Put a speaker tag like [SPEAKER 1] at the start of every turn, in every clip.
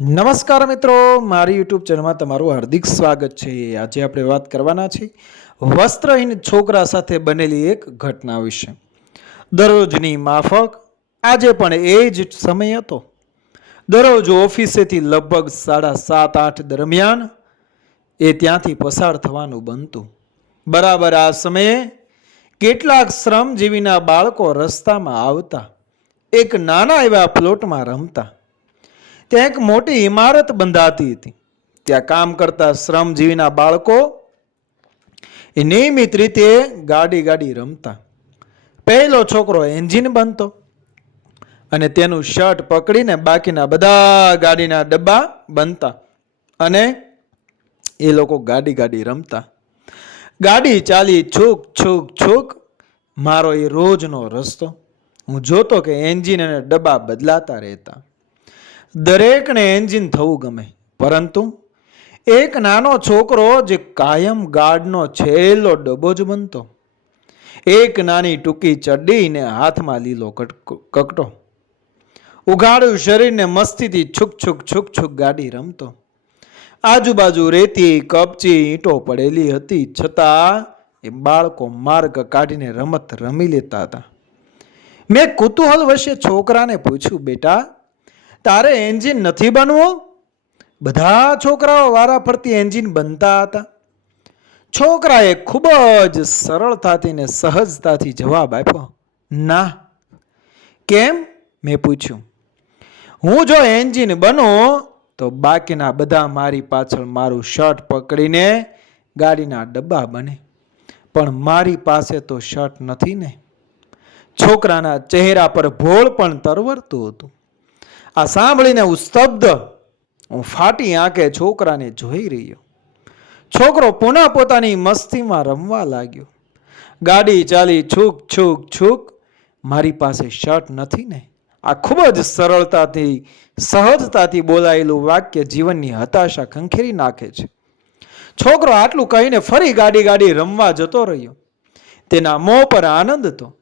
[SPEAKER 1] નમસ્કાર મિત્રો, મારી યુટ્યુબ ચેનલમાં તમારું હાર્દિક સ્વાગત છે. આજે આપણે વાત કરવાના છીએ વસ્ત્રહીન છોકરા સાથે બનેલી એક ઘટના વિશે. દરરોજની માફક, આજે પણ એ જ સમય હતો. દરરોજ ઓફિસેથી લગભગ સાડા સાત આઠ દરમિયાન એ ત્યાંથી પસાર થવાનું બનતું. બરાબર આ સમયે કેટલાક શ્રમજીવીના બાળકો રસ્તામાં આવતા, એક નાના એવા પ્લોટમાં રમતા. ત્યાં એક મોટી ઇમારત બંધાતી હતી. ત્યાં કામ કરતા શ્રમજીવીના બાળકો એ નિયમિત રીતે ગાડી ગાડી રમતા. પહેલો છોકરો એન્જિન બનતો અને તેનું શર્ટ પકડીને બાકીના બધા ગાડીના ડબ્બા બનતા અને એ લોકો ગાડી ગાડી રમતા. ગાડી ચાલી છૂક છૂક છૂક મારો એ રોજનો રસ્તો. હું જોતો કે એન્જિન અને ડબ્બા બદલાતા રહેતા. દરેકને એન્જિન થવું ગમે. પરંતુ એક નાનો છોકરો જે કાયમ ગાર્ડનો છેલ્લો ડબ્બો જ બનતો. એક નાની ટૂંકી ચડ્ડીને હાથમાં લીલો કકટો ઉઘાડ્યું શરીરને મસ્તીથી છુક છુક છુક છુક ગાડી રમતો. આજુબાજુ રેતી, કપચી, ઈંટો પડેલી હતી છતાં એ બાળકો માર્ગ કાઢીને રમત રમી લેતા હતા. મેં કુતૂહલ વશે છોકરાને પૂછ્યું, બેટા તારે એન્જિન નથી બનવું? બધા છોકરાઓ વારા ફરતી એન્જિન બનતા હતા. છોકરાએ ખૂબ જ સરળતાથી ને સહજતાથી જવાબ આપ્યો, ના. કેમ? મેં પૂછ્યું. હું જો એન્જિન બનું, તો બાકીના બધા મારી પાછળ મારું શર્ટ પકડીને ગાડીના ડબ્બા બને. પણ મારી પાસે તો શર્ટ નથી ને. છોકરાના ચહેરા પર ભોળ પણ તરવરતું હતું. આ સાંભળીને હું સ્તબ્ધ. હું ફાટી આંખે છોકરાને જોઈ રહ્યો. છોકરો પુનઃ પોતાની મસ્તીમાં રમવા લાગ્યો. ગાડી ચાલી છૂક છૂક છૂક. મારી પાસે શર્ટ નથી ને? આ ખૂબ જ સરળતાથી, સહજતાથી બોલાયેલું વાક્ય જીવનની હતાશા ખંખેરી નાખે છે. છોકરો આટલું કહીને ફરી ગાડી ગાડી રમવા જતો રહ્યો. તેના મોં પર આનંદ હતો.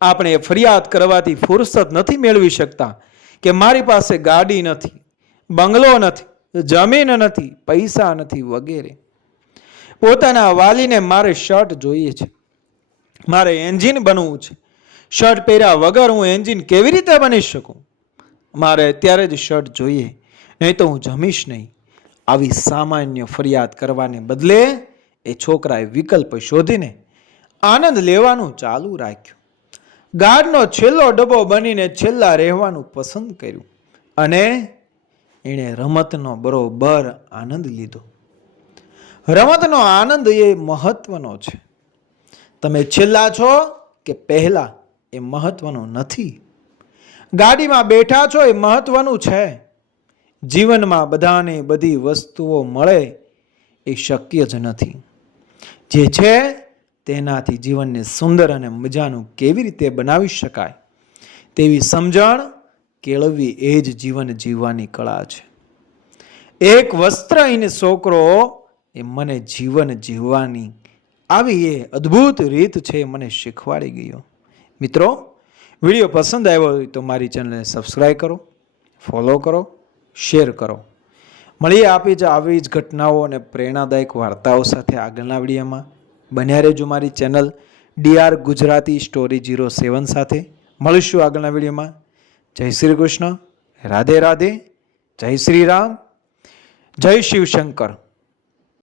[SPEAKER 1] આપણે ફરિયાદ કરવાથી ફુરસત નથી મેળવી શકતા. કે મારી પાસે ગાડી નથી, બંગલો નથી, જમીન નથી, પૈસા નથી વગેરે. પોતાના વાલીને મારે શર્ટ જોઈએ છે. મારે એન્જિન બનવું છે. શર્ટ પહેર્યા વગર હું એન્જિન કેવી રીતે બની શકું? મારે અત્યારે જ શર્ટ જોઈએ, નહીં તો હું જમીશ નહીં. આવી સામાન્ય ફરિયાદ કરવાને બદલે એ છોકરાએ વિકલ્પ શોધીને આનંદ લેવાનું ચાલુ રાખ્યું. ગાઢનો છેલ્લો ડબ્બો બનીને છેલ્લા રહેવાનું પસંદ કર્યું અને એણે રમતનો બરોબર આનંદ લીધો. રમતનો આનંદ એ મહત્વનો છે. તમે છેલ્લા છો કે પહેલા એ મહત્વનો નથી. ગાડીમાં બેઠા છો એ મહત્વનું છે. જીવનમાં બધાને બધી વસ્તુઓ મળે એ શક્ય જ નથી. જે છે તેનાથી જીવનને સુંદર અને મજાનું કેવી રીતે બનાવી શકાય? તેવી સમજણ કેળવવી એ જ જીવન જીવવાની કળા છે. એક વસ્ત્ર એને છોકરો એ મને જીવન જીવવાની આવી એ અદ્ભુત રીત છે મને શીખવાડી ગયો. મિત્રો, વીડિયો પસંદ આવ્યો હોય તો મારી ચેનલને સબસ્ક્રાઈબ કરો, ફોલો કરો, શેર કરો. મળીએ આપી જ આવી જ ઘટનાઓ અને પ્રેરણાદાયક વાર્તાઓ સાથે આગળના વિડીયોમાં. બન્યા રહેજો મારી channel DR Gujarati story zero seven સાથે. મળીશું આગળના વિડીયોમાં. જય શ્રી કૃષ્ણ. રાધે રાધે. જય શ્રી રામ. જય શિવશંકર.